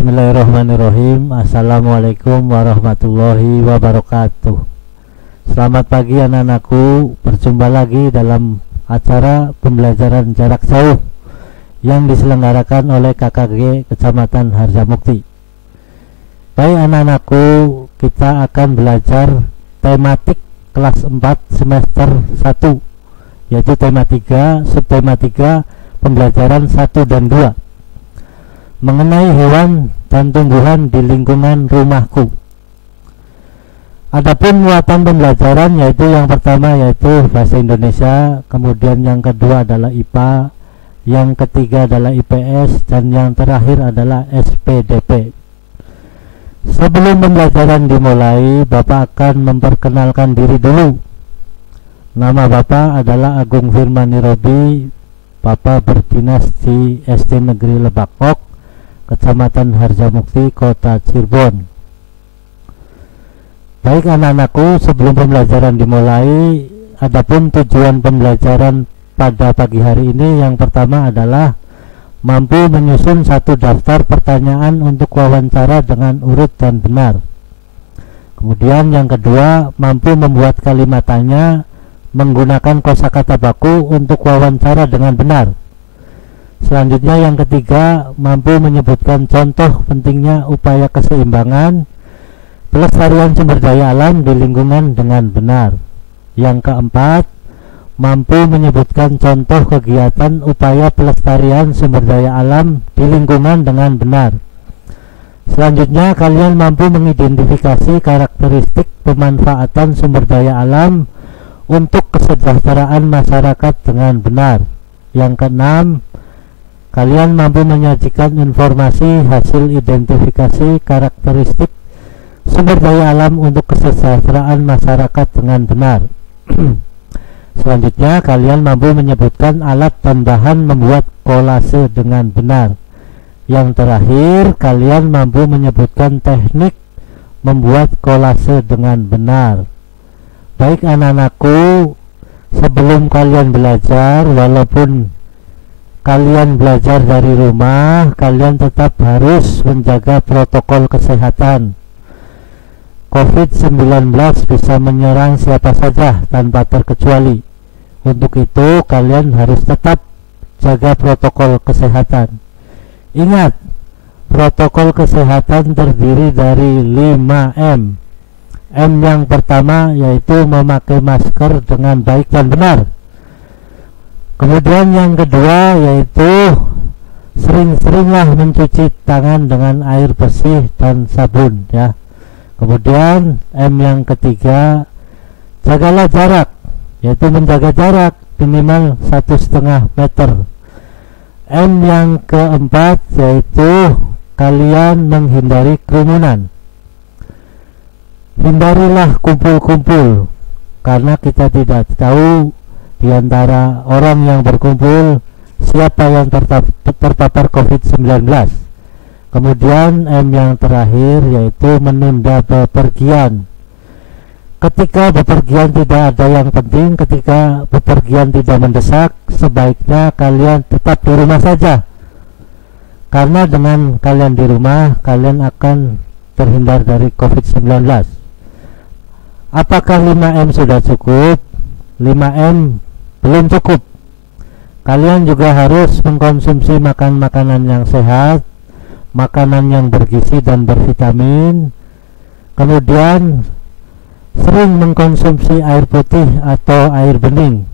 Bismillahirrahmanirrahim. Assalamualaikum warahmatullahi wabarakatuh. Selamat pagi anak-anakku. Berjumpa lagi dalam acara pembelajaran jarak jauh yang diselenggarakan oleh KKG Kecamatan Harjamukti. Baik anak-anakku, kita akan belajar tematik kelas 4 semester 1, yaitu tema 3, subtema 3, pembelajaran 1 dan 2, mengenai hewan dan tumbuhan di lingkungan rumahku. Adapun muatan pembelajaran yaitu yang pertama yaitu bahasa Indonesia, kemudian yang kedua adalah IPA, yang ketiga adalah IPS, dan yang terakhir adalah SPDP. Sebelum pembelajaran dimulai, Bapak akan memperkenalkan diri dulu. Nama Bapak adalah Agung Firmani Robi. Bapak berdinas di SD Negeri Lebakok, Kecamatan Harjamukti, Kota Cirebon. Baik anak-anakku, sebelum pembelajaran dimulai, adapun tujuan pembelajaran pada pagi hari ini yang pertama adalah mampu menyusun satu daftar pertanyaan untuk wawancara dengan urut dan benar. Kemudian yang kedua, mampu membuat kalimat tanya menggunakan kosakata baku untuk wawancara dengan benar. Selanjutnya yang ketiga, mampu menyebutkan contoh pentingnya upaya keseimbangan pelestarian sumber daya alam di lingkungan dengan benar. Yang keempat, mampu menyebutkan contoh kegiatan upaya pelestarian sumber daya alam di lingkungan dengan benar. Selanjutnya kalian mampu mengidentifikasi karakteristik pemanfaatan sumber daya alam untuk kesejahteraan masyarakat dengan benar. Yang keenam, kalian mampu menyajikan informasi hasil identifikasi karakteristik sumber daya alam untuk kesejahteraan masyarakat dengan benar. Selanjutnya, kalian mampu menyebutkan alat dan bahan membuat kolase dengan benar. Yang terakhir, kalian mampu menyebutkan teknik membuat kolase dengan benar. Baik anak-anakku, sebelum kalian belajar, walaupun kalian belajar dari rumah, kalian tetap harus menjaga protokol kesehatan. COVID-19 bisa menyerang siapa saja tanpa terkecuali. Untuk itu kalian harus tetap jaga protokol kesehatan. Ingat, protokol kesehatan terdiri dari 5M. M yang pertama yaitu memakai masker dengan baik dan benar. Kemudian yang kedua yaitu sering-seringlah mencuci tangan dengan air bersih dan sabun ya. Kemudian M yang ketiga, jagalah jarak, yaitu menjaga jarak minimal 1,5 meter. M yang keempat yaitu kalian menghindari kerumunan. Hindarilah kumpul-kumpul, karena kita tidak tahu di antara orang yang berkumpul siapa yang terpapar COVID-19. Kemudian M yang terakhir yaitu menunda bepergian. Ketika bepergian tidak ada yang penting, ketika bepergian tidak mendesak, sebaiknya kalian tetap di rumah saja. Karena dengan kalian di rumah, kalian akan terhindar dari COVID-19. Apakah 5M sudah cukup? 5M belum cukup. Kalian juga harus mengkonsumsi makanan yang sehat, makanan yang bergizi dan bervitamin. Kemudian sering mengkonsumsi air putih atau air bening.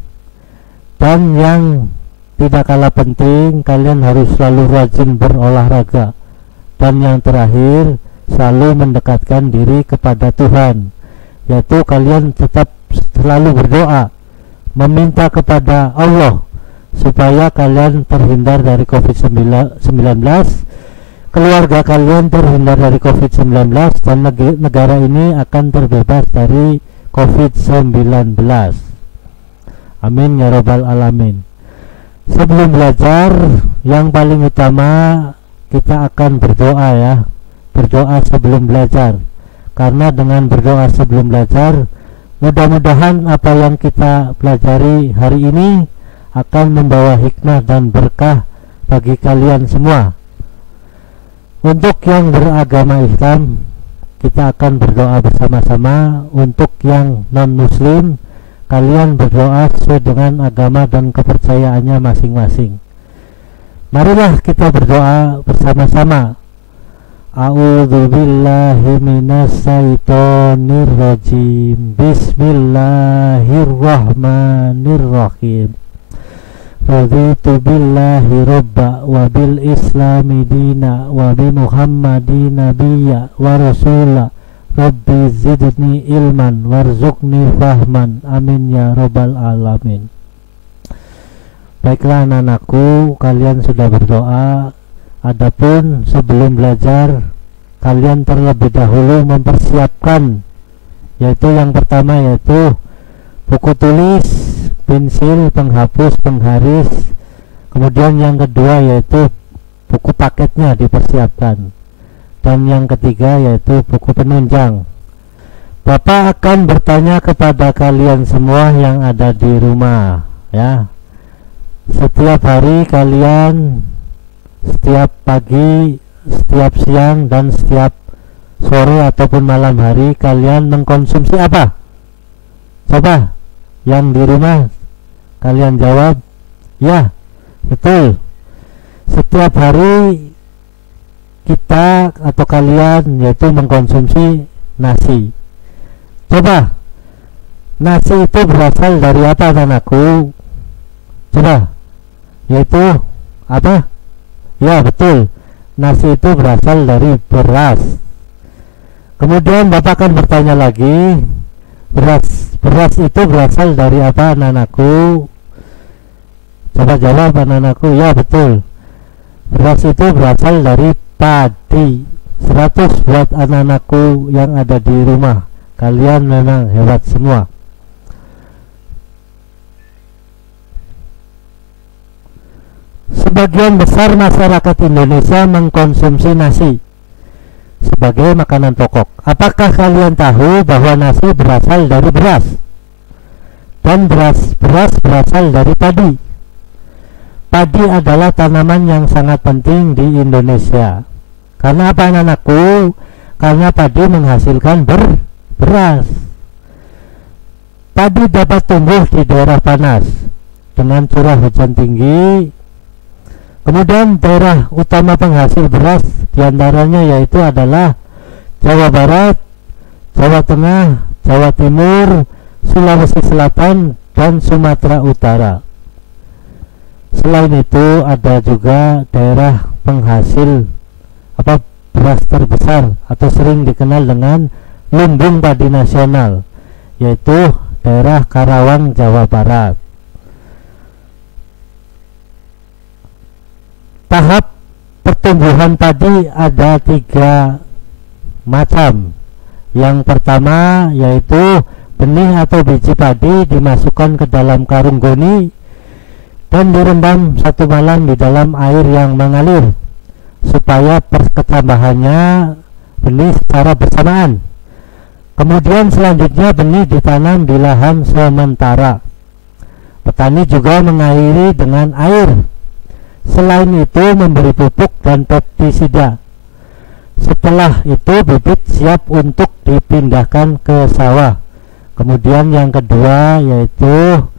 Dan yang tidak kalah penting, kalian harus selalu rajin berolahraga. Dan yang terakhir, selalu mendekatkan diri kepada Tuhan, yaitu kalian tetap selalu berdoa, meminta kepada Allah supaya kalian terhindar dari COVID-19, keluarga kalian terhindar dari COVID-19, dan negara ini akan terbebas dari COVID-19. Amin ya robbal alamin. Sebelum belajar, yang paling utama kita akan berdoa ya. Berdoa sebelum belajar. Karena dengan berdoa sebelum belajar, mudah-mudahan apa yang kita pelajari hari ini akan membawa hikmah dan berkah bagi kalian semua. Untuk yang beragama Islam, kita akan berdoa bersama-sama. Untuk yang non-muslim, kalian berdoa sesuai dengan agama dan kepercayaannya masing-masing. Marilah kita berdoa bersama-sama. A'udzu billahi minasyaitonir rajim. Bismillahirrahmanirrahim. Raditu billahi robba wa bil islami dina wa bi muhammadin nabiyya wa rasula. Rabbi zidni ilman warzuqni fahman. Amin ya rabbal alamin. Baiklah anak-anakku, kalian sudah berdoa. Adapun sebelum belajar, kalian terlebih dahulu mempersiapkan, yaitu yang pertama yaitu buku tulis, pensil, penghapus, pengharis. Kemudian yang kedua yaitu buku paketnya dipersiapkan. Dan yang ketiga yaitu buku penunjang. Bapak akan bertanya kepada kalian semua yang ada di rumah, ya. Setiap hari kalian, setiap pagi, setiap siang, dan setiap sore ataupun malam hari kalian mengkonsumsi apa? Coba yang di rumah kalian jawab. Ya, betul. Setiap hari kita atau kalian yaitu mengkonsumsi nasi. Coba, nasi itu berasal dari apa anakku? Coba, yaitu apa? Ya, betul. Nasi itu berasal dari beras. Kemudian Bapak akan bertanya lagi, beras itu berasal dari apa anak-anakku? Coba jawab anak-anakku. Ya, betul. Beras itu berasal dari padi. 100 buat anak-anakku yang ada di rumah. Kalian memang hebat semua. Sebagian besar masyarakat Indonesia mengkonsumsi nasi sebagai makanan pokok. Apakah kalian tahu bahwa nasi berasal dari beras? Dan beras berasal dari padi. Padi adalah tanaman yang sangat penting di Indonesia. Karena apa anak-anakku? Karena padi menghasilkan beras. Padi dapat tumbuh di daerah panas dengan curah hujan tinggi. Kemudian daerah utama penghasil beras diantaranya yaitu adalah Jawa Barat, Jawa Tengah, Jawa Timur, Sulawesi Selatan, dan Sumatera Utara. Selain itu ada juga daerah penghasil beras terbesar atau sering dikenal dengan lumbung padi nasional, yaitu daerah Karawang, Jawa Barat. Tahap pertumbuhan padi ada 3 macam. Yang pertama yaitu benih atau biji padi dimasukkan ke dalam karung goni dan direndam 1 malam di dalam air yang mengalir supaya perkembangannya benih secara bersamaan. Kemudian selanjutnya benih ditanam di lahan sementara. Petani juga mengairi dengan air. Selain itu memberi pupuk dan pestisida. Setelah itu bibit siap untuk dipindahkan ke sawah. Kemudian yang kedua yaitu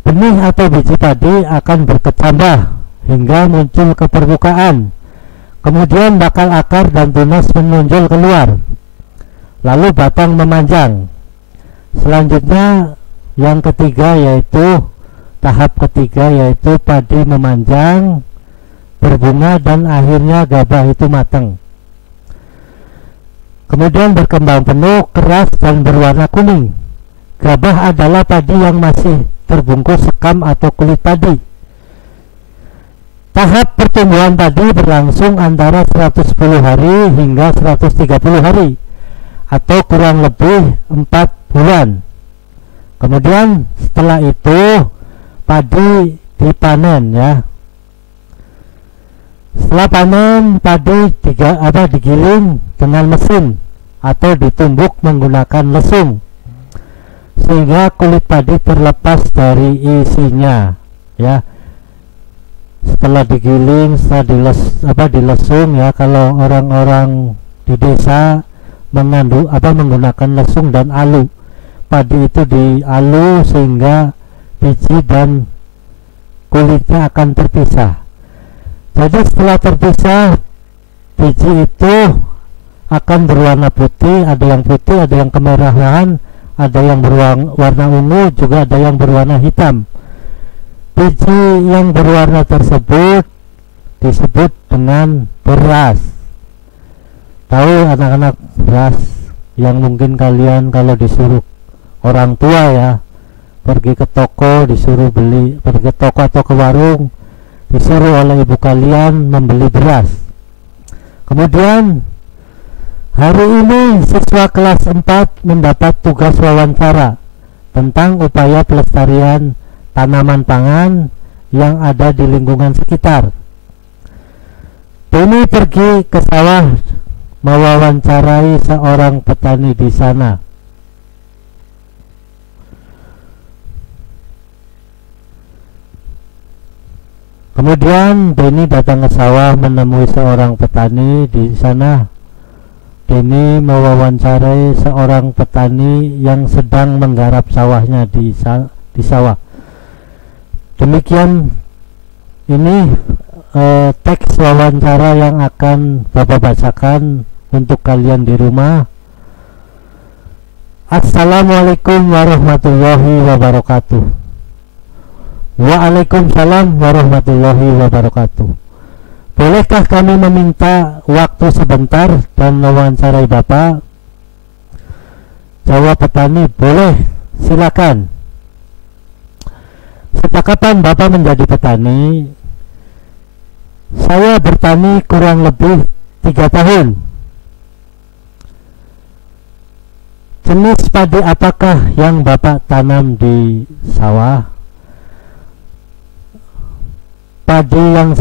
benih atau biji padi akan berkecambah hingga muncul ke permukaan. Kemudian bakal akar dan tunas menonjol keluar. Lalu batang memanjang. Selanjutnya yang ketiga yaitu tahap ketiga yaitu padi memanjang, berbunga, dan akhirnya gabah itu matang. Kemudian berkembang penuh, keras, dan berwarna kuning. Gabah adalah padi yang masih terbungkus sekam atau kulit padi. Tahap pertumbuhan padi berlangsung antara 110 hari hingga 130 hari atau kurang lebih 4 bulan. Kemudian setelah itu padi dipanen ya. Setelah panen padi digiling dengan mesin atau ditumbuk menggunakan lesung sehingga kulit padi terlepas dari isinya ya. setelah digiling, setelah dilesung ya, kalau orang-orang di desa menggunakan lesung dan alu. Padi itu dialu sehingga biji dan kulitnya akan terpisah. Jadi setelah terpisah, biji itu akan berwarna putih, ada yang putih, ada yang kemerahan, ada yang berwarna ungu, juga ada yang berwarna hitam. Biji yang berwarna tersebut disebut dengan beras. Tahu anak-anak beras yang mungkin kalian kalau disuruh orang tua ya, pergi ke toko disuruh beli, pergi ke toko atau ke warung disuruh oleh ibu kalian membeli beras. Kemudian hari ini siswa kelas 4 mendapat tugas wawancara tentang upaya pelestarian tanaman pangan yang ada di lingkungan sekitar. Denny pergi ke sawah mewawancarai seorang petani di sana. Kemudian Denny datang ke sawah menemui seorang petani di sana. Denny mewawancarai seorang petani yang sedang menggarap sawahnya di sawah. Demikian ini teks wawancara yang akan Bapak bacakan untuk kalian di rumah. Assalamualaikum warahmatullahi wabarakatuh. Waalaikumsalam warahmatullahi wabarakatuh. Bolehkah kami meminta waktu sebentar dan mewawancarai Bapak? Jawab petani, boleh, silakan. Sejak kapan Bapak menjadi petani? Saya bertani kurang lebih 3 tahun. Jenis padi apakah yang Bapak tanam di sawah? Padi yang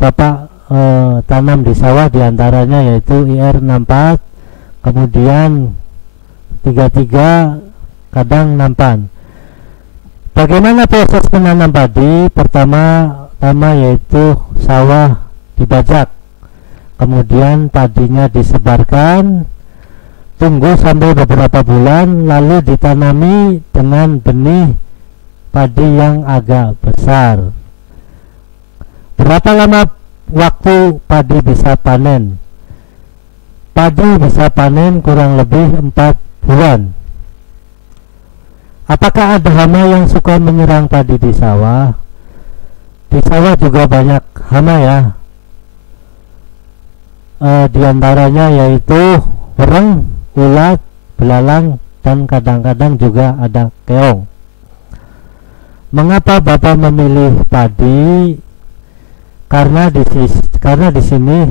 Bapak tanam di sawah diantaranya yaitu IR64, kemudian 33, kadang 64. Bagaimana proses menanam padi? Pertama yaitu sawah dibajak, kemudian padinya disebarkan, tunggu sampai beberapa bulan, lalu ditanami dengan benih padi yang agak besar. Berapa lama waktu padi bisa panen? Padi bisa panen kurang lebih 4 bulan. Apakah ada hama yang suka menyerang padi di sawah? Di sawah juga banyak hama ya. Di antaranya yaitu wereng, ulat, belalang, dan kadang-kadang juga ada keong. Mengapa Bapak memilih padi? Karena di sini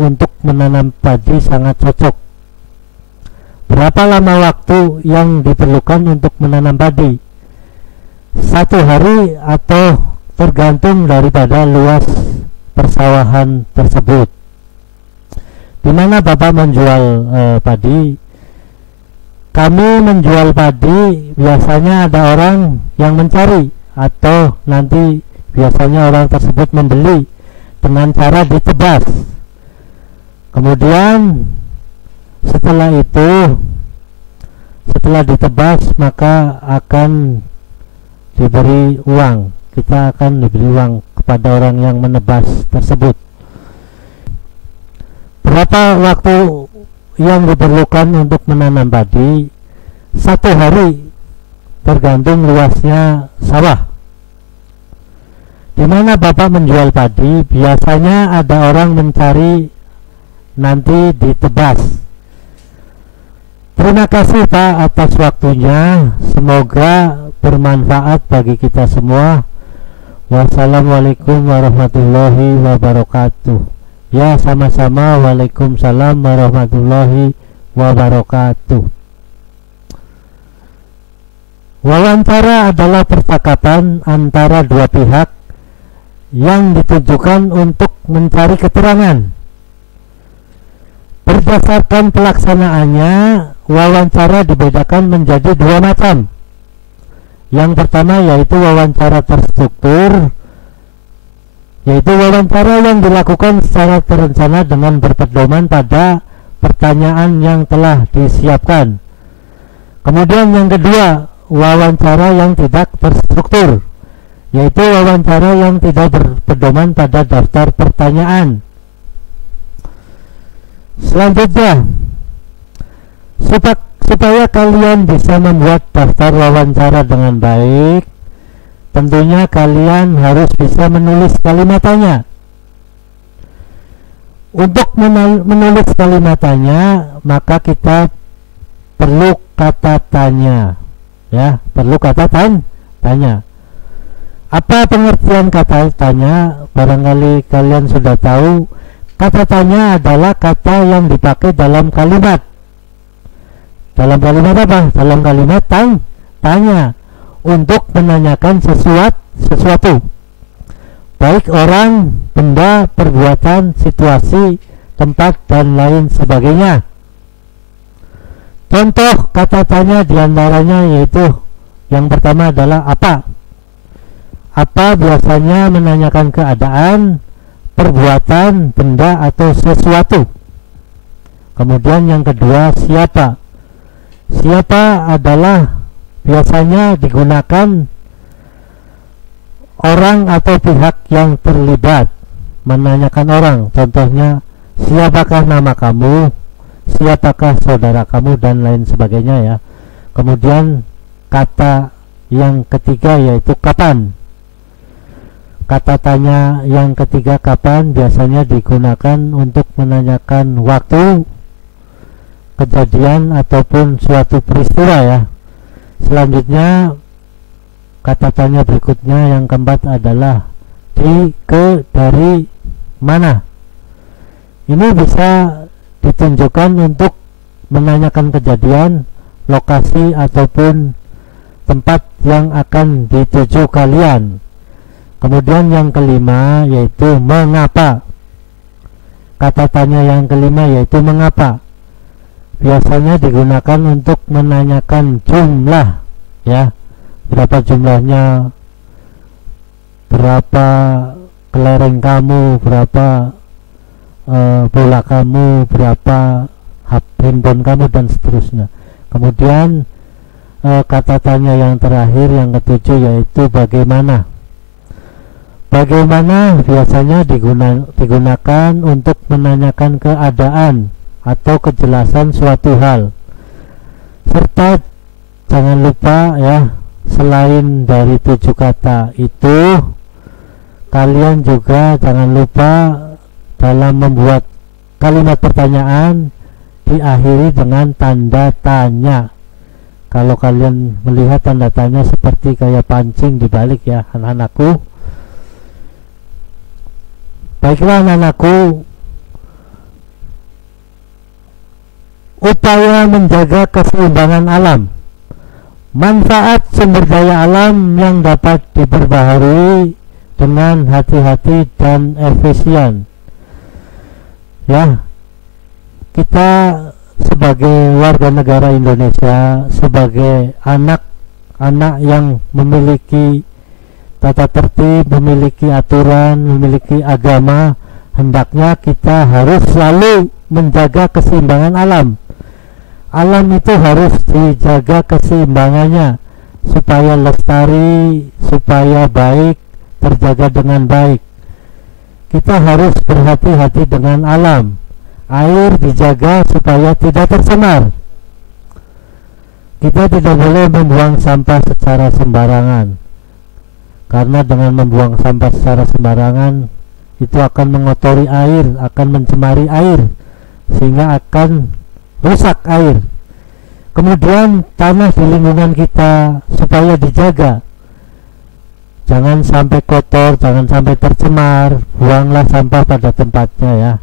untuk menanam padi sangat cocok. Berapa lama waktu yang diperlukan untuk menanam padi? 1 hari atau tergantung daripada luas persawahan tersebut. Di mana Bapak menjual padi? Kami menjual padi, biasanya ada orang yang mencari, atau nanti biasanya orang tersebut membeli dengan cara ditebas. Kemudian setelah ditebas maka akan diberi uang. Kita akan diberi uang kepada orang yang menebas tersebut. Berapa waktu yang diperlukan untuk menanam padi? 1 hari, tergantung luasnya sawah. Di mana Bapak menjual padi, biasanya ada orang mencari, nanti ditebas. Terima kasih Pak atas waktunya, semoga bermanfaat bagi kita semua. Wassalamualaikum warahmatullahi wabarakatuh. Ya, sama-sama. Waalaikumsalam warahmatullahi wabarakatuh. Wawancara adalah percakapan antara dua pihak yang ditujukan untuk mencari keterangan. Berdasarkan pelaksanaannya, wawancara dibedakan menjadi 2 macam. Yang pertama yaitu wawancara terstruktur, yaitu wawancara yang dilakukan secara terencana dengan berpedoman pada pertanyaan yang telah disiapkan. Kemudian yang kedua, wawancara yang tidak terstruktur, yaitu wawancara yang tidak berpedoman pada daftar pertanyaan. Selanjutnya, supaya kalian bisa membuat daftar wawancara dengan baik, tentunya kalian harus bisa menulis kalimat tanya. Untuk menulis kalimat tanya, maka kita perlu kata tanya, ya, perlu kata tanya. Apa pengertian kata tanya? Barangkali kalian sudah tahu, kata tanya adalah kata yang dipakai dalam kalimat. Dalam kalimat apa? Dalam kalimat tanya untuk menanyakan sesuatu, baik orang, benda, perbuatan, situasi, tempat, dan lain sebagainya. Contoh kata tanya diantaranya yaitu yang pertama adalah apa. Apa biasanya menanyakan keadaan, perbuatan, benda, atau sesuatu. Kemudian yang kedua, siapa. Siapa adalah biasanya digunakan orang atau pihak yang terlibat menanyakan orang. Contohnya, siapakah nama kamu, siapakah saudara kamu, dan lain sebagainya, ya. Kemudian kata yang ketiga yaitu kapan. Kata tanya yang ketiga kapan biasanya digunakan untuk menanyakan waktu, kejadian, ataupun suatu peristiwa, ya. Selanjutnya kata tanya berikutnya yang keempat adalah dari mana. Ini bisa ditunjukkan untuk menanyakan kejadian, lokasi, ataupun tempat yang akan dituju kalian. Kemudian yang kelima yaitu mengapa. Kata tanya yang kelima yaitu mengapa. Biasanya digunakan untuk menanyakan jumlah, ya. Berapa jumlahnya, berapa kelereng kamu, berapa bola kamu, berapa handphone kamu, dan seterusnya. Kemudian kata tanya yang terakhir yang ketujuh yaitu bagaimana. Bagaimana biasanya digunakan untuk menanyakan keadaan atau kejelasan suatu hal. Serta jangan lupa, ya, selain dari 7 kata itu, kalian juga jangan lupa dalam membuat kalimat pertanyaan diakhiri dengan tanda tanya. Kalau kalian melihat tanda tanya seperti kayak pancing dibalik, ya, anak-anakku. Baiklah anak-anakku, upaya menjaga keseimbangan alam. Manfaat sumber daya alam yang dapat diperbaharui dengan hati-hati dan efisien. Ya, kita sebagai warga negara Indonesia, sebagai anak-anak yang memiliki tata tertib, memiliki aturan, memiliki agama, hendaknya kita harus selalu menjaga keseimbangan alam. Alam itu harus dijaga keseimbangannya supaya lestari, supaya baik, terjaga dengan baik. Kita harus berhati-hati dengan alam. Air dijaga supaya tidak tercemar. Kita tidak boleh membuang sampah secara sembarangan, karena dengan membuang sampah secara sembarangan itu akan mengotori air, akan mencemari air, sehingga akan rusak air. Kemudian tanah di lingkungan kita supaya dijaga, jangan sampai kotor, jangan sampai tercemar. Buanglah sampah pada tempatnya, ya.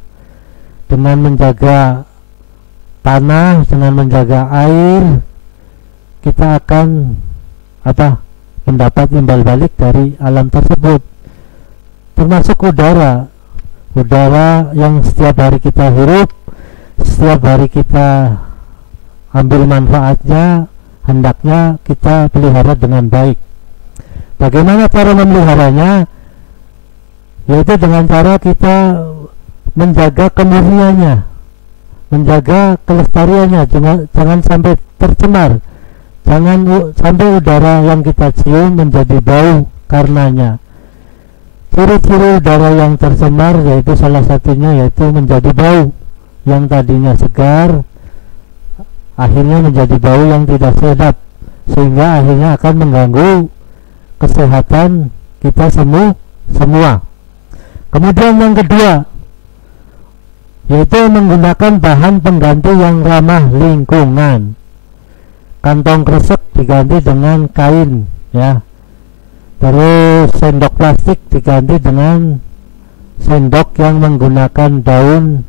Dengan menjaga tanah, dengan menjaga air, kita akan mendapat imbal balik dari alam tersebut, termasuk udara yang setiap hari kita hirup, setiap hari kita ambil manfaatnya. hendaknya kita pelihara dengan baik. Bagaimana cara memeliharanya? Yaitu dengan cara kita menjaga kemurniannya, menjaga kelestariannya, jangan sampai tercemar, jangan sampai udara yang kita cium menjadi bau karenanya. Ciri-ciri udara yang tercemar yaitu salah satunya yaitu menjadi bau, yang tadinya segar akhirnya menjadi bau yang tidak sedap, sehingga akhirnya akan mengganggu kesehatan kita semua. Kemudian yang kedua yaitu menggunakan bahan pengganti yang ramah lingkungan. Kantong kresek diganti dengan kain, ya. Terus sendok plastik diganti dengan sendok yang menggunakan daun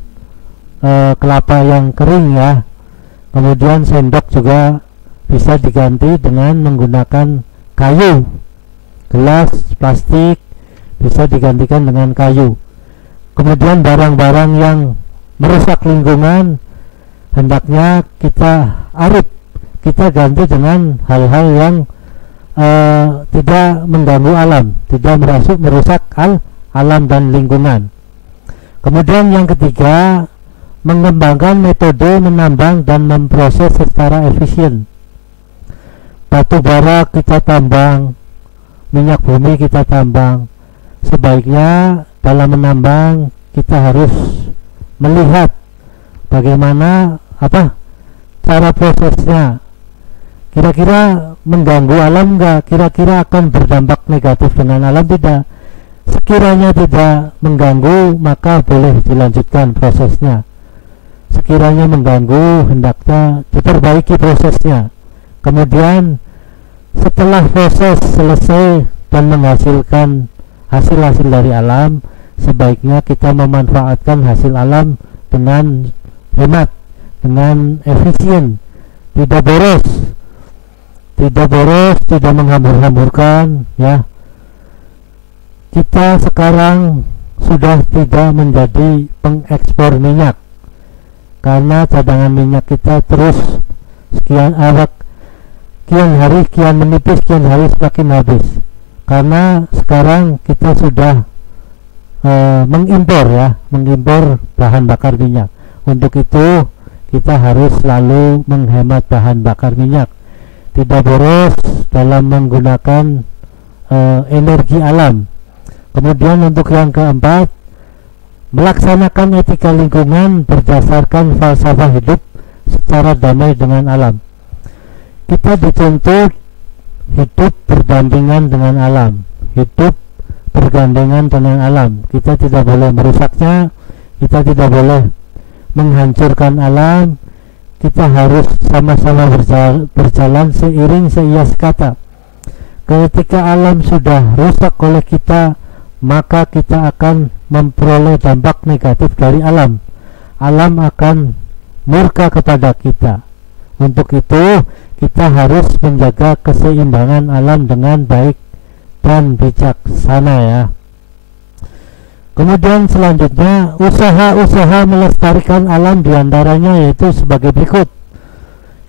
kelapa yang kering, ya. Kemudian sendok juga bisa diganti dengan menggunakan kayu. Gelas plastik bisa digantikan dengan kayu. Kemudian barang-barang yang merusak lingkungan hendaknya kita kita ganti dengan hal-hal yang tidak mengganggu alam, tidak merusak alam dan lingkungan. Kemudian yang ketiga, mengembangkan metode menambang dan memproses secara efisien. Batu bara kita tambang, minyak bumi kita tambang. Sebaiknya dalam menambang kita harus melihat bagaimana cara prosesnya. Kira-kira mengganggu alam enggak? Kira-kira akan berdampak negatif dengan alam tidak? Sekiranya tidak mengganggu, maka boleh dilanjutkan prosesnya. Sekiranya mengganggu, hendaknya diperbaiki prosesnya. Kemudian setelah proses selesai dan menghasilkan hasil-hasil dari alam, sebaiknya kita memanfaatkan hasil alam dengan hemat, dengan efisien, tidak boros, tidak menghambur-hamburkan, ya. Kita sekarang sudah tidak menjadi pengekspor minyak karena cadangan minyak kita terus sekian hari kian menipis, kian hari semakin habis. Karena sekarang kita sudah mengimpor bahan bakar minyak. Untuk itu kita harus selalu menghemat bahan bakar minyak, tidak boros dalam menggunakan energi alam. Kemudian untuk yang keempat, melaksanakan etika lingkungan berdasarkan falsafah hidup secara damai dengan alam. Kita dituntut hidup berdampingan dengan alam, hidup bergandengan dengan alam. Kita tidak boleh merusaknya, kita tidak boleh menghancurkan alam. Kita harus sama-sama berjalan seiring seias kata. Ketika alam sudah rusak oleh kita, maka kita akan memperoleh dampak negatif dari alam. Alam akan murka kepada kita. Untuk itu kita harus menjaga keseimbangan alam dengan baik dan bijaksana, ya. Kemudian selanjutnya, usaha-usaha melestarikan alam diantaranya yaitu sebagai berikut.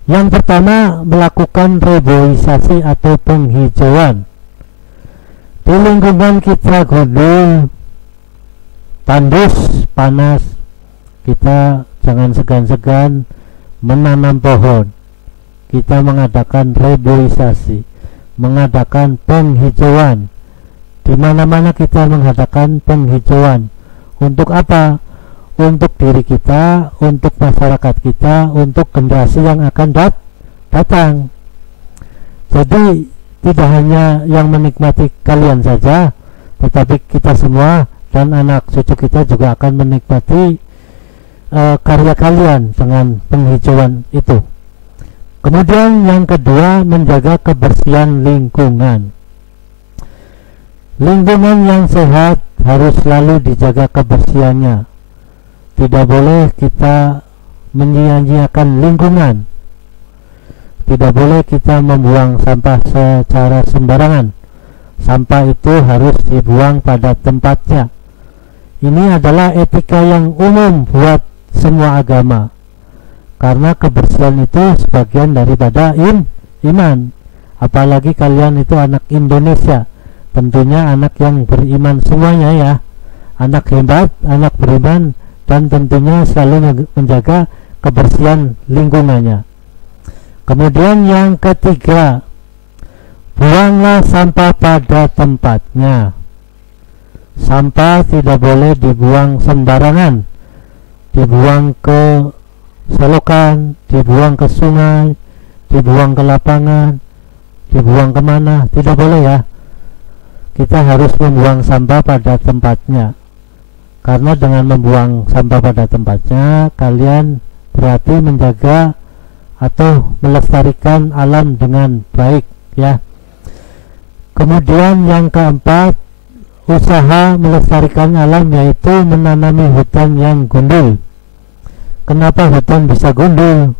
Yang pertama, melakukan reboisasi atau penghijauan. Di lingkungan kita gundul, tandus, panas, kita jangan segan-segan menanam pohon. Kita mengadakan reboisasi, mengadakan penghijauan. Di mana-mana kita mengadakan penghijauan. Untuk apa? Untuk diri kita, untuk masyarakat kita, untuk generasi yang akan datang. Jadi tidak hanya yang menikmati kalian saja, tetapi kita semua dan anak cucu kita juga akan menikmati karya kalian dengan penghijauan itu. Kemudian yang kedua, menjaga kebersihan lingkungan. Lingkungan yang sehat harus selalu dijaga kebersihannya. Tidak boleh kita menyia-nyiakan lingkungan. Tidak boleh kita membuang sampah secara sembarangan. Sampah itu harus dibuang pada tempatnya. Ini adalah etika yang umum buat semua agama. Karena kebersihan itu sebagian daripada beriman. Apalagi kalian itu anak Indonesia, tentunya anak yang beriman semuanya ya, anak hebat, anak beriman, dan tentunya selalu menjaga kebersihan lingkungannya. Kemudian yang ketiga, buanglah sampah pada tempatnya. Sampah tidak boleh dibuang sembarangan, dibuang ke selokan, dibuang ke sungai, dibuang ke lapangan, dibuang kemana, tidak boleh ya. Kita harus membuang sampah pada tempatnya, karena dengan membuang sampah pada tempatnya kalian berarti menjaga atau melestarikan alam dengan baik ya. Kemudian yang keempat, usaha melestarikan alam yaitu menanami hutan yang gundul. Kenapa hutan bisa gundul?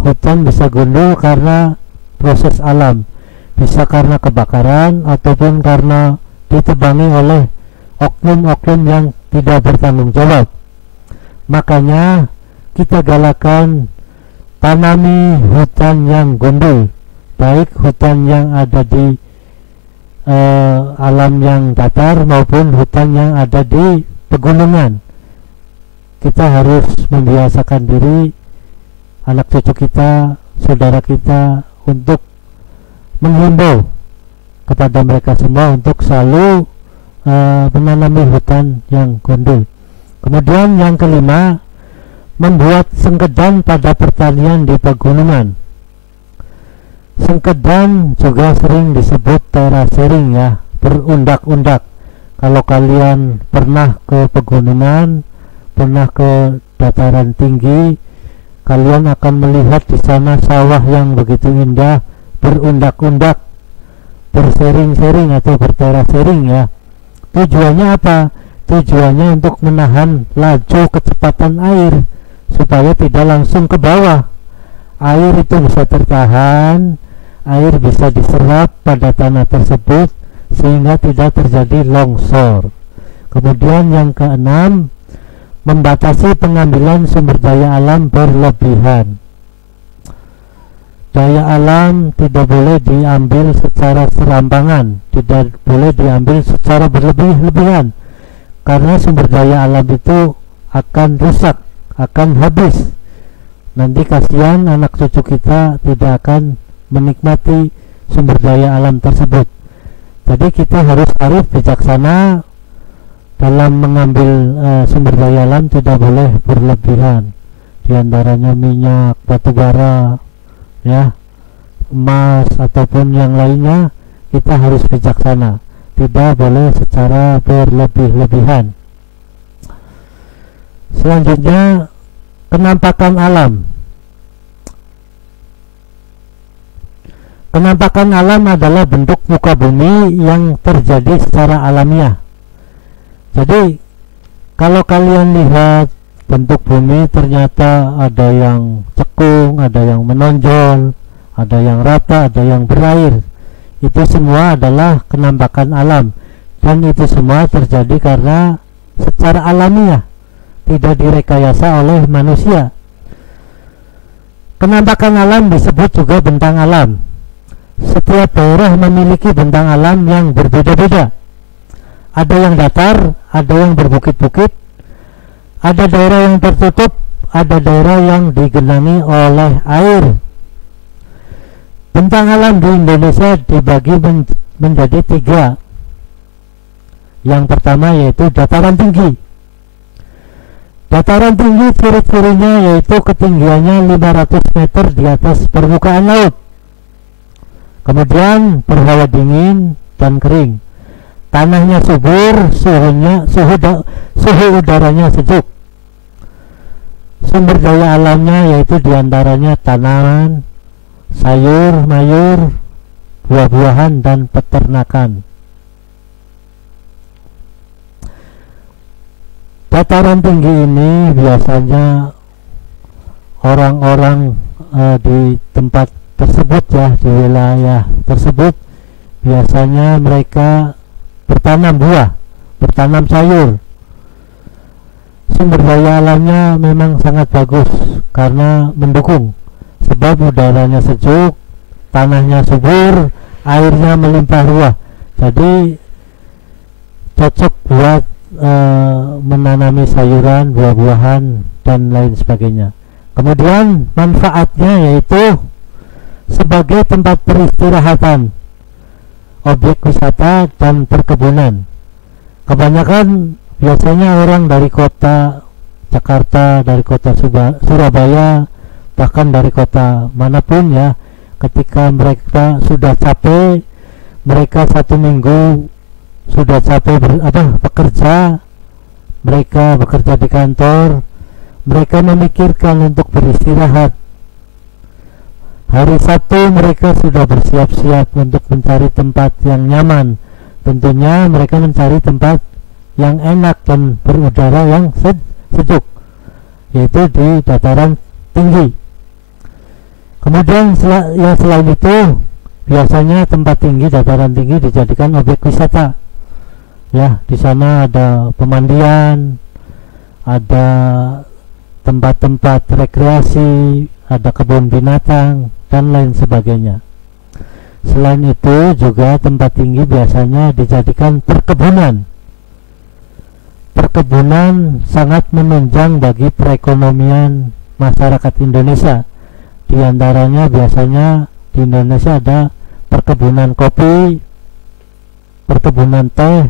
Hutan bisa gundul karena proses alam, bisa karena kebakaran ataupun karena ditebangi oleh oknum-oknum yang tidak bertanggung jawab. Makanya kita galakan tanami hutan yang gundul, baik hutan yang ada di alam yang datar maupun hutan yang ada di pegunungan. Kita harus membiasakan diri, anak cucu kita, saudara kita, untuk menghimbau kepada mereka semua untuk selalu menanami hutan yang gundul. Kemudian yang kelima, membuat sengkedan pada pertanian di pegunungan. Sengkedan juga sering disebut terasering ya, berundak-undak. Kalau kalian pernah ke pegunungan, pernah ke dataran tinggi, kalian akan melihat di sana sawah yang begitu indah, berundak-undak, bersering-sering atau berterasering ya. Tujuannya apa? Tujuannya untuk menahan laju kecepatan air supaya tidak langsung ke bawah. Air itu bisa tertahan, air bisa diserap pada tanah tersebut sehingga tidak terjadi longsor. Kemudian yang keenam, membatasi pengambilan sumber daya alam berlebihan. Daya alam tidak boleh diambil secara serampangan, tidak boleh diambil secara berlebih-lebihan, karena sumber daya alam itu akan rusak, akan habis. Nanti kasihan anak cucu kita tidak akan menikmati sumber daya alam tersebut. Jadi kita harus bijaksana dalam mengambil sumber daya alam, tidak boleh berlebihan. Di antaranya minyak, batu bara, ya, emas ataupun yang lainnya, kita harus bijaksana, tidak boleh secara berlebih-lebihan. Selanjutnya, penampakan alam. Penampakan alam adalah bentuk muka bumi yang terjadi secara alamiah. Jadi kalau kalian lihat bentuk bumi, ternyata ada yang cekung, ada yang menonjol, ada yang rata, ada yang berair. Itu semua adalah penampakan alam, dan itu semua terjadi karena secara alamiah, tidak direkayasa oleh manusia. Penampakan alam disebut juga bentang alam. Setiap daerah memiliki bentang alam yang berbeda-beda. Ada yang datar, ada yang berbukit-bukit, ada daerah yang tertutup, ada daerah yang digenangi oleh air. Bentang alam di Indonesia dibagi menjadi 3. Yang pertama yaitu dataran tinggi. Dataran tinggi ciri-cirinya yaitu ketinggiannya 500 meter di atas permukaan laut. Kemudian berhawa dingin dan kering. Tanahnya subur, suhu udaranya sejuk. Sumber daya alamnya yaitu diantaranya tanaman, sayur, mayur, buah-buahan, dan peternakan. Dataran tinggi ini biasanya orang-orang di tempat tersebut ya, di wilayah tersebut, biasanya mereka bertanam buah, bertanam sayur. Sumber daya alamnya memang sangat bagus karena mendukung, sebab udaranya sejuk, tanahnya subur, airnya melimpah ruah, jadi cocok buat menanami sayuran, buah-buahan dan lain sebagainya. Kemudian manfaatnya yaitu sebagai tempat peristirahatan, objek wisata dan perkebunan. Kebanyakan biasanya orang dari kota Jakarta, dari kota Surabaya, bahkan dari kota manapun ya, ketika mereka sudah capek, mereka 1 minggu sudah capek bekerja, mereka bekerja di kantor, mereka memikirkan untuk beristirahat. Hari Sabtu mereka sudah bersiap-siap untuk mencari tempat yang nyaman. Tentunya mereka mencari tempat yang enak dan berudara yang sejuk, yaitu di dataran tinggi. Kemudian selain itu, biasanya tempat tinggi, dataran tinggi dijadikan objek wisata. Ya, di sana ada pemandian, ada tempat-tempat rekreasi, ada kebun binatang dan lain sebagainya. Selain itu juga tempat tinggi biasanya dijadikan perkebunan. Perkebunan sangat menunjang bagi perekonomian masyarakat Indonesia. Di antaranya biasanya di Indonesia ada perkebunan kopi, perkebunan teh,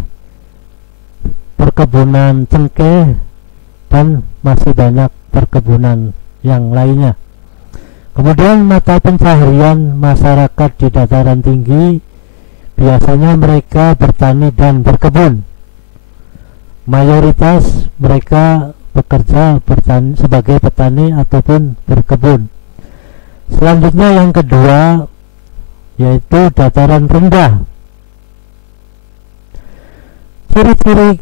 perkebunan cengkeh, dan masih banyak perkebunan yang lainnya. Kemudian mata pencaharian masyarakat di dataran tinggi biasanya mereka bertani dan berkebun. Mayoritas mereka bekerja sebagai petani ataupun berkebun. Selanjutnya yang kedua yaitu dataran rendah. Ciri-ciri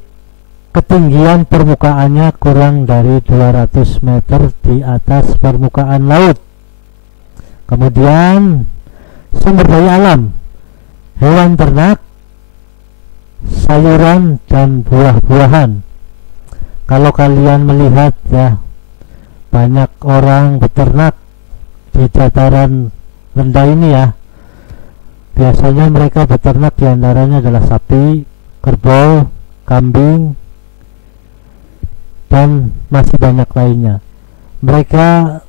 ketinggian permukaannya kurang dari 200 meter di atas permukaan laut. Kemudian sumber daya alam, hewan ternak, sayuran dan buah-buahan. Kalau kalian melihat ya, banyak orang beternak di dataran rendah ini ya. Biasanya mereka beternak diantaranya adalah sapi, kerbau, kambing, dan masih banyak lainnya. Mereka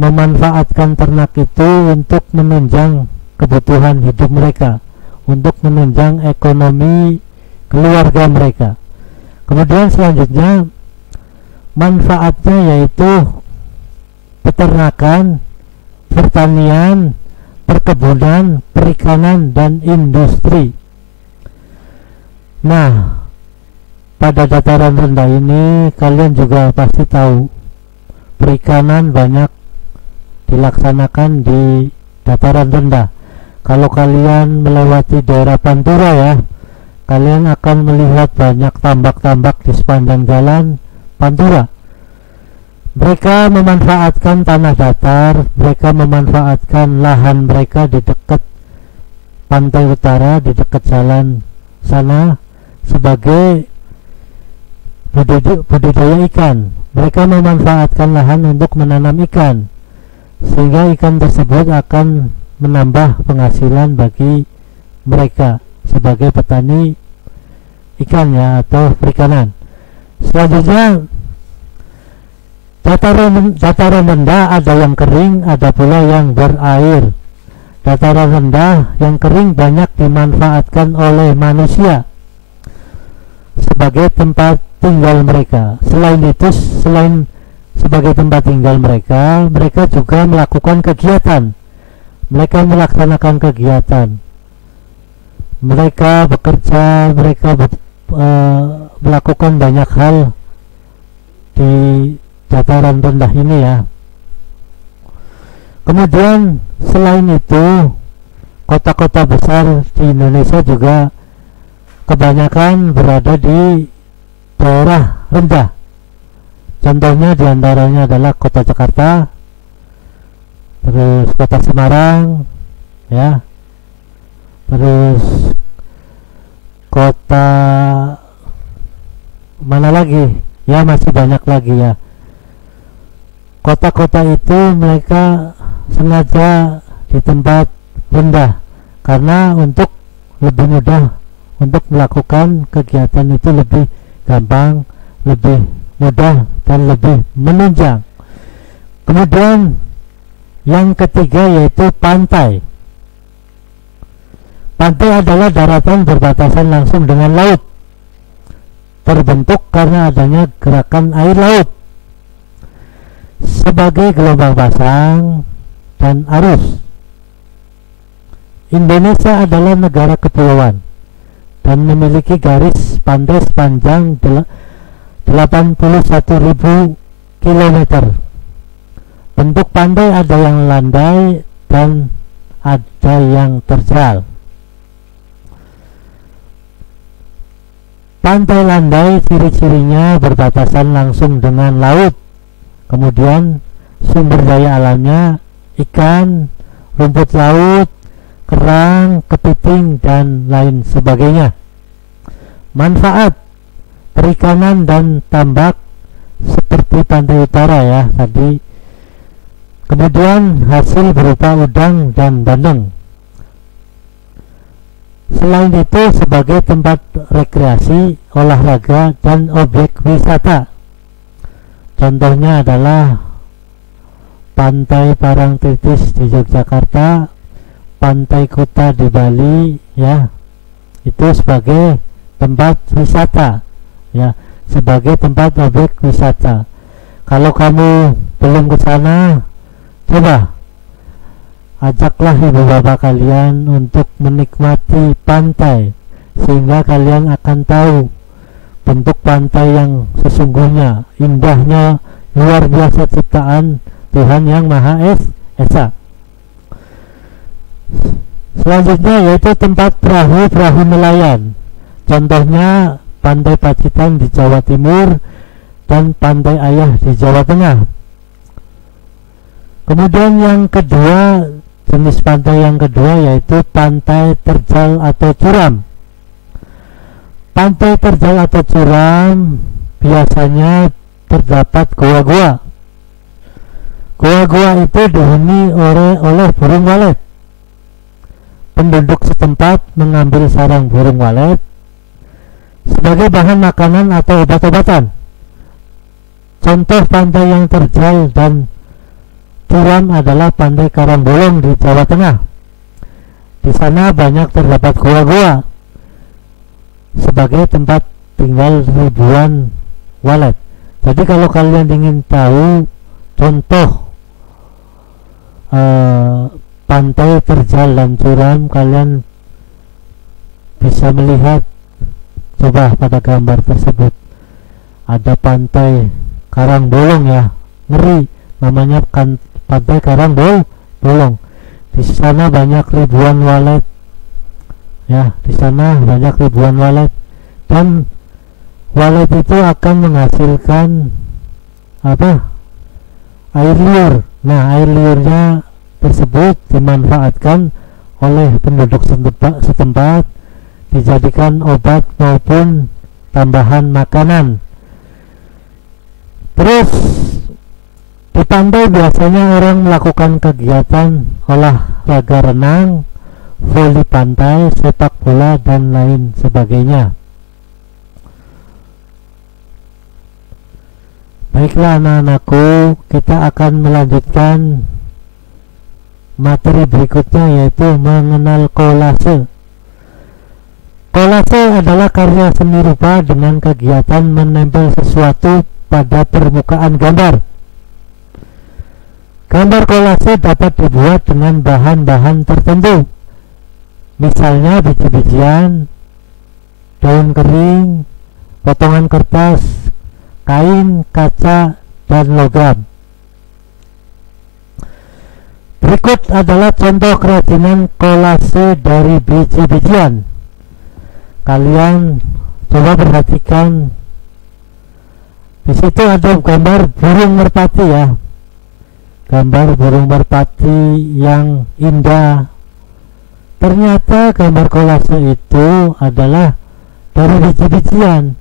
memanfaatkan ternak itu untuk menunjang kebutuhan hidup mereka, untuk menunjang ekonomi keluarga mereka. Kemudian selanjutnya manfaatnya yaitu peternakan, pertanian, perkebunan, perikanan, dan industri. Nah, pada dataran rendah ini kalian juga pasti tahu perikanan banyak dilaksanakan di dataran rendah. Kalau kalian melewati daerah Pantura ya, kalian akan melihat banyak tambak-tambak di sepanjang jalan Pantura. Mereka memanfaatkan tanah datar, mereka memanfaatkan lahan mereka di dekat pantai utara, di dekat jalan sana sebagai budidaya ikan. Mereka memanfaatkan lahan untuk menanam ikan, sehingga ikan tersebut akan menambah penghasilan bagi mereka sebagai petani ikannya atau perikanan. Selanjutnya dataran rendah ada yang kering, ada pula yang berair. Dataran rendah yang kering banyak dimanfaatkan oleh manusia sebagai tempat tinggal mereka. Selain itu, selain sebagai tempat tinggal mereka, mereka juga melakukan kegiatan. Mereka melaksanakan kegiatan. Mereka bekerja, mereka melakukan banyak hal di dataran rendah ini ya. Kemudian selain itu, kota-kota besar di Indonesia juga kebanyakan berada di daerah rendah. Contohnya diantaranya adalah kota Jakarta, terus kota Semarang ya, terus kota mana lagi ya, masih banyak lagi ya. Kota-kota itu mereka sengaja di tempat rendah, karena untuk lebih mudah untuk melakukan kegiatan itu lebih gampang, lebih mudah, dan lebih menunjang. Kemudian yang ketiga yaitu pantai. Pantai adalah daratan berbatasan langsung dengan laut, terbentuk karena adanya gerakan air laut sebagai gelombang pasang dan arus. Indonesia adalah negara kepulauan dan memiliki garis pantai sepanjang 81.000 km. Bentuk pantai ada yang landai dan ada yang terjal. Pantai landai ciri-cirinya berbatasan langsung dengan laut, kemudian sumber daya alamnya ikan, rumput laut, kerang, kepiting, dan lain sebagainya. Manfaat perikanan dan tambak seperti pantai utara ya tadi. Kemudian hasil berupa udang dan bandeng. Selain itu sebagai tempat rekreasi, olahraga, dan objek wisata. Contohnya adalah Pantai Parangtritis di Yogyakarta, Pantai Kuta di Bali ya, itu sebagai tempat wisata ya, sebagai tempat objek wisata. Kalau kamu belum ke sana, coba ajaklah ibu bapak kalian untuk menikmati pantai, sehingga kalian akan tahu bentuk pantai yang sesungguhnya, indahnya, luar biasa ciptaan Tuhan yang Maha Esa. Selanjutnya yaitu tempat perahu nelayan. Contohnya Pantai Pacitan di Jawa Timur dan Pantai Ayah di Jawa Tengah. Kemudian yang kedua, jenis pantai yang kedua yaitu pantai terjal atau curam. Pantai terjal atau curam biasanya terdapat gua-gua. Gua-gua itu dihuni oleh burung walet. Penduduk setempat mengambil sarang burung walet sebagai bahan makanan atau obat-obatan. Contoh pantai yang terjal dan curam adalah Pantai Karangbolong di Jawa Tengah. Di sana banyak terdapat gua-gua sebagai tempat tinggal ribuan walet. Jadi kalau kalian ingin tahu contoh pantai terjal dan curam, kalian bisa melihat coba pada gambar tersebut. Ada Pantai Karangbolong ya, ngeri namanya Pantai Karangbolong. Di sana banyak ribuan walet ya, di sana banyak ribuan walet, dan walet itu akan menghasilkan apa? Air liur. Nah, air liurnya tersebut dimanfaatkan oleh penduduk setempat dijadikan obat maupun tambahan makanan. Terus di pantai biasanya orang melakukan kegiatan olahraga renang, voli pantai, sepak bola, dan lain sebagainya. Baiklah anak-anakku, kita akan melanjutkan materi berikutnya yaitu mengenal kolase. Kolase adalah karya seni rupa dengan kegiatan menempel sesuatu pada permukaan gambar. Gambar kolase dapat dibuat dengan bahan-bahan tertentu, misalnya biji-bijian, daun kering, potongan kertas, kain, kaca, dan logam. Berikut adalah contoh kerajinan kolase dari biji-bijian. Kalian coba perhatikan, di situ ada gambar burung merpati ya, gambar burung merpati yang indah. Ternyata gambar kolase itu adalah dari biji-bijian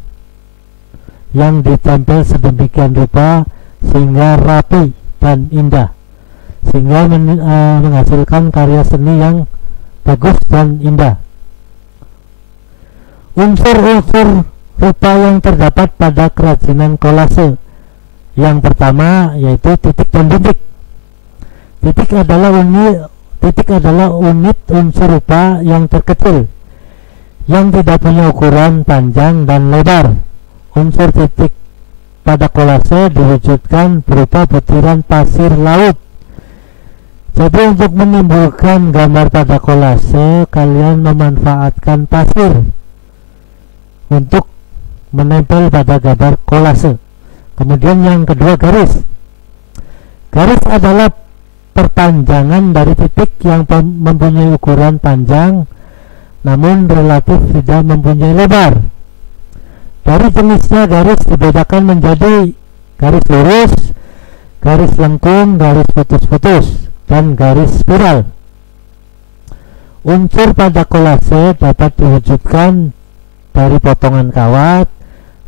yang ditempel sedemikian rupa sehingga rapi dan indah. sehingga menghasilkan karya seni yang bagus dan indah. Unsur-unsur rupa yang terdapat pada kerajinan kolase. Yang pertama yaitu titik dan bintik. Titik adalah unit unsur rupa yang terkecil yang tidak punya ukuran panjang dan lebar. Unsur titik pada kolase diwujudkan berupa butiran pasir laut. Jadi untuk menimbulkan gambar pada kolase, kalian memanfaatkan pasir untuk menempel pada gambar kolase. Kemudian yang kedua, garis. Garis adalah perpanjangan dari titik yang mempunyai ukuran panjang namun relatif tidak mempunyai lebar. Dari jenisnya garis dibedakan menjadi garis lurus, garis lengkung, garis putus-putus, dan garis spiral. Unsur pada kolase dapat diwujudkan dari potongan kawat,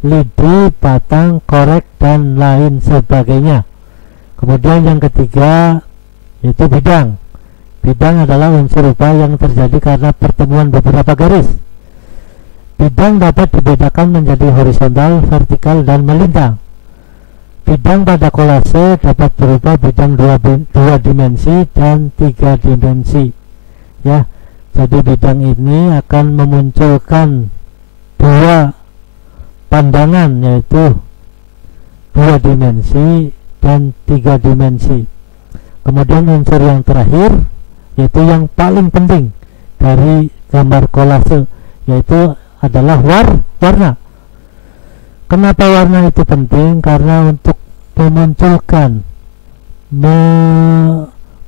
lidi, batang, korek, dan lain sebagainya. Kemudian yang ketiga yaitu bidang. Bidang adalah unsur rupa yang terjadi karena pertemuan beberapa garis. Bidang dapat dibedakan menjadi horizontal, vertikal, dan melintang. Bidang pada kolase dapat berupa bidang dua dimensi dan 3 dimensi. Ya, jadi bidang ini akan memunculkan dua pandangan, yaitu 2 dimensi dan 3 dimensi. Kemudian unsur yang terakhir yaitu yang paling penting dari gambar kolase, yaitu adalah warna. Kenapa warna itu penting? Karena untuk memunculkan,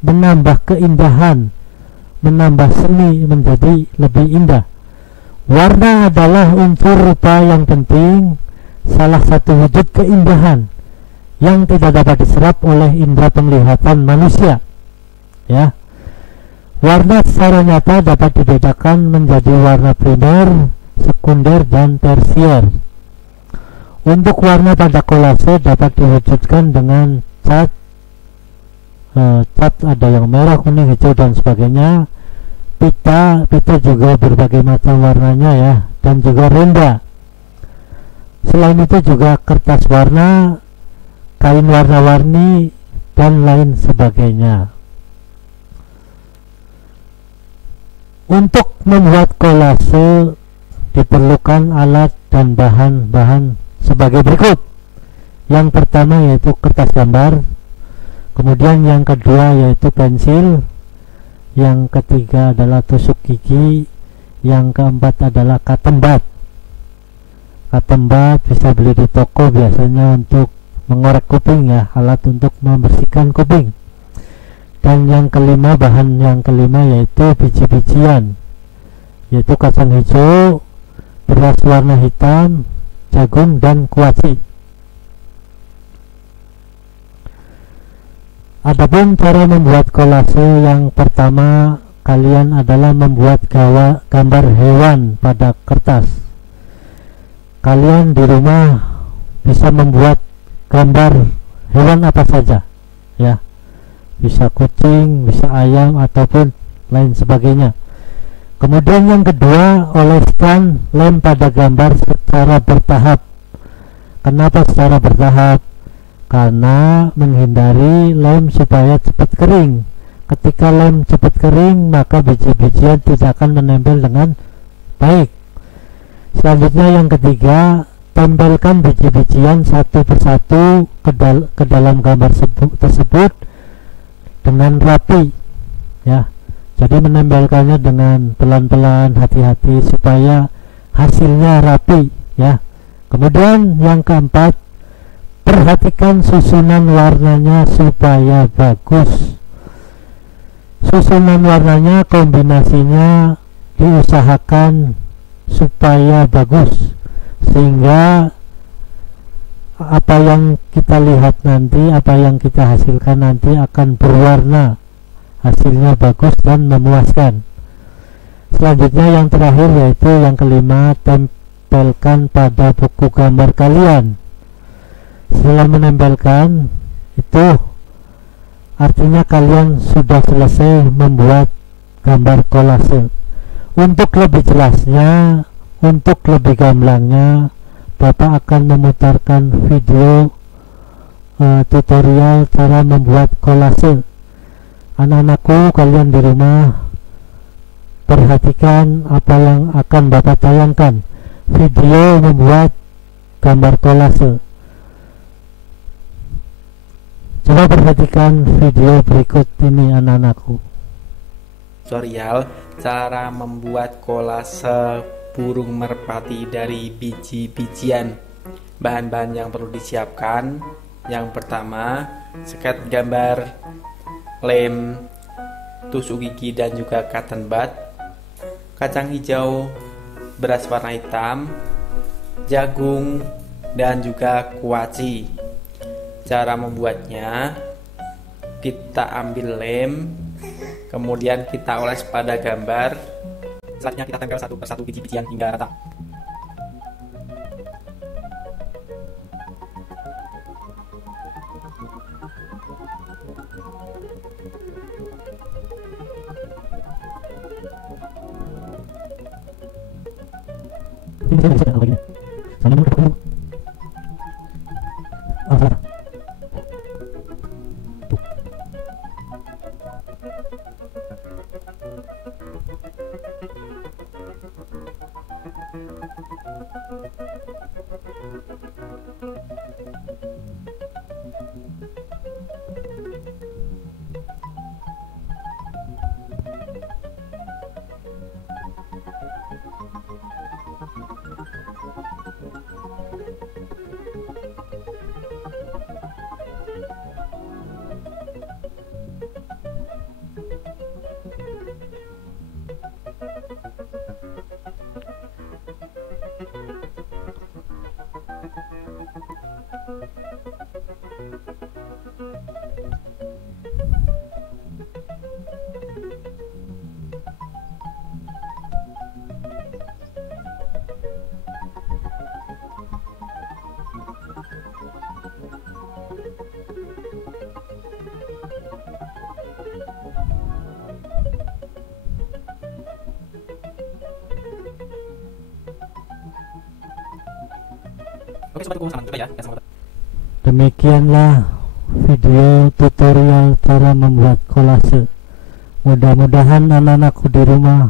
menambah keindahan, menambah seni menjadi lebih indah. Warna adalah unsur rupa yang penting, salah satu wujud keindahan yang tidak dapat diserap oleh indera penglihatan manusia. Ya, warna secara nyata dapat dibedakan menjadi warna primer, sekunder, dan tersier. Untuk warna pada kolase dapat diwujudkan dengan cat, ada yang merah, kuning, hijau, dan sebagainya. Pita juga berbagai macam warnanya ya, dan juga renda. Selain itu juga kertas warna, kain warna-warni, dan lain sebagainya. Untuk membuat kolase diperlukan alat dan bahan-bahan sebagai berikut. Yang pertama yaitu kertas gambar, kemudian yang kedua yaitu pensil, yang ketiga adalah tusuk gigi, yang keempat adalah katembat. Katembat bisa beli di toko, biasanya untuk mengorek kuping ya, alat untuk membersihkan kuping. Dan yang kelima, bahan yang kelima yaitu biji-bijian, yaitu kacang hijau, beras warna hitam, jagung, dan kuaci. Adapun cara membuat kolase, yang pertama kalian adalah membuat gambar hewan pada kertas. Kalian di rumah bisa membuat gambar hewan apa saja ya, bisa kucing, bisa ayam, ataupun lain sebagainya. Kemudian yang kedua, oleskan lem pada gambar secara bertahap. Kenapa secara bertahap? Karena menghindari lem supaya cepat kering. Ketika lem cepat kering, maka biji-bijian tidak akan menempel dengan baik. Selanjutnya yang ketiga, tempelkan biji-bijian satu persatu ke dalam gambar tersebut dengan rapi ya. Jadi menempelkannya dengan pelan-pelan, hati-hati supaya hasilnya rapi ya. Kemudian yang keempat, perhatikan susunan warnanya supaya bagus. Susunan warnanya, kombinasinya diusahakan supaya bagus, sehingga apa yang kita lihat nanti, apa yang kita hasilkan nanti akan berwarna, hasilnya bagus dan memuaskan. Selanjutnya yang terakhir yaitu yang kelima, tempelkan pada buku gambar kalian. Setelah menempelkan itu, artinya kalian sudah selesai membuat gambar kolase. Untuk lebih jelasnya, untuk lebih gamblangnya, Bapak akan memutarkan video tutorial cara membuat kolase. Anak-anakku, kalian di rumah perhatikan apa yang akan Bapak tayangkan, video membuat gambar kolase. Coba perhatikan video berikut ini anak-anakku. Tutorial cara membuat kolase burung merpati dari biji-bijian. Bahan-bahan yang perlu disiapkan: yang pertama, sket gambar, lem, tusuk gigi dan juga cotton bud, kacang hijau, beras warna hitam, jagung, dan juga kuaci. Cara membuatnya: kita ambil lem, kemudian kita oles pada gambar. Selanjutnya kita tempel satu persatu biji-bijian hingga rata. Oke, sobat kuku, salam juga ya. Demikianlah video tutorial cara membuat kolase. Mudah-mudahan anak-anakku di rumah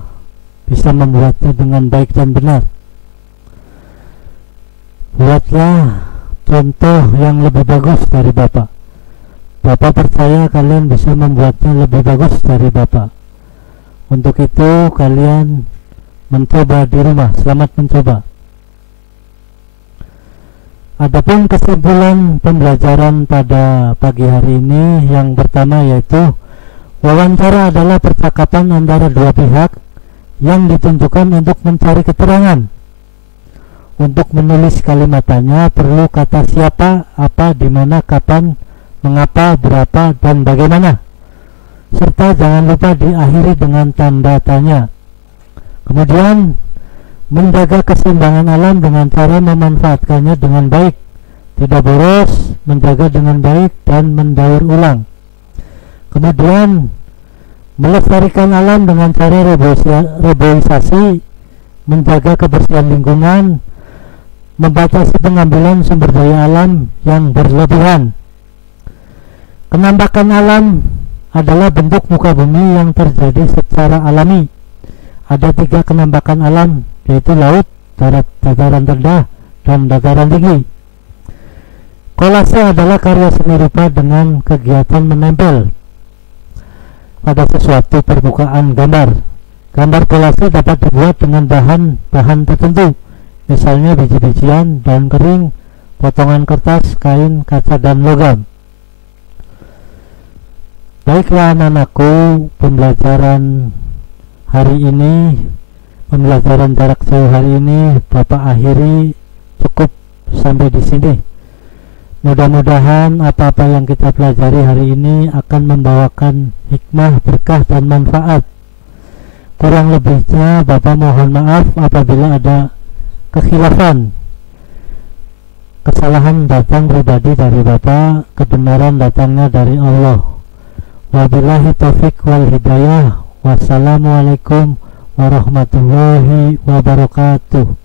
bisa membuatnya dengan baik dan benar. Buatlah contoh yang lebih bagus dari Bapak. Bapak percaya kalian bisa membuatnya lebih bagus dari Bapak. Untuk itu kalian mencoba di rumah. Selamat mencoba. Adapun kesimpulan pembelajaran pada pagi hari ini, yang pertama yaitu wawancara adalah percakapan antara dua pihak yang ditunjukkan untuk mencari keterangan. Untuk menulis kalimatannya perlu kata siapa, apa, di mana, kapan, mengapa, berapa, dan bagaimana. Serta jangan lupa diakhiri dengan tanda tanya. Kemudian menjaga keseimbangan alam dengan cara memanfaatkannya dengan baik, tidak boros, menjaga dengan baik, dan mendaur ulang. Kemudian melestarikan alam dengan cara reboisasi, menjaga kebersihan lingkungan, membatasi pengambilan sumber daya alam yang berlebihan. Kenampakan alam adalah bentuk muka bumi yang terjadi secara alami. Ada 3 kenampakan alam, yaitu laut, darat, dataran rendah, dan dataran tinggi. Kolase adalah karya seni rupa dengan kegiatan menempel pada sesuatu permukaan gambar. Gambar kolase dapat dibuat dengan bahan tertentu, misalnya biji-bijian, daun kering, potongan kertas, kain, kaca, dan logam. Baiklah anak-anakku, pembelajaran hari ini, pembelajaran jarak jauh hari ini Bapak akhiri cukup sampai di sini. Mudah-mudahan apa-apa yang kita pelajari hari ini akan membawakan hikmah, berkah, dan manfaat. Kurang lebihnya Bapak mohon maaf apabila ada kekhilafan. Kesalahan datang pribadi dari Bapak, kebenaran datangnya dari Allah. Wabillahi taufik wal hidayah. Wassalamualaikum warahmatullahi wabarakatuh.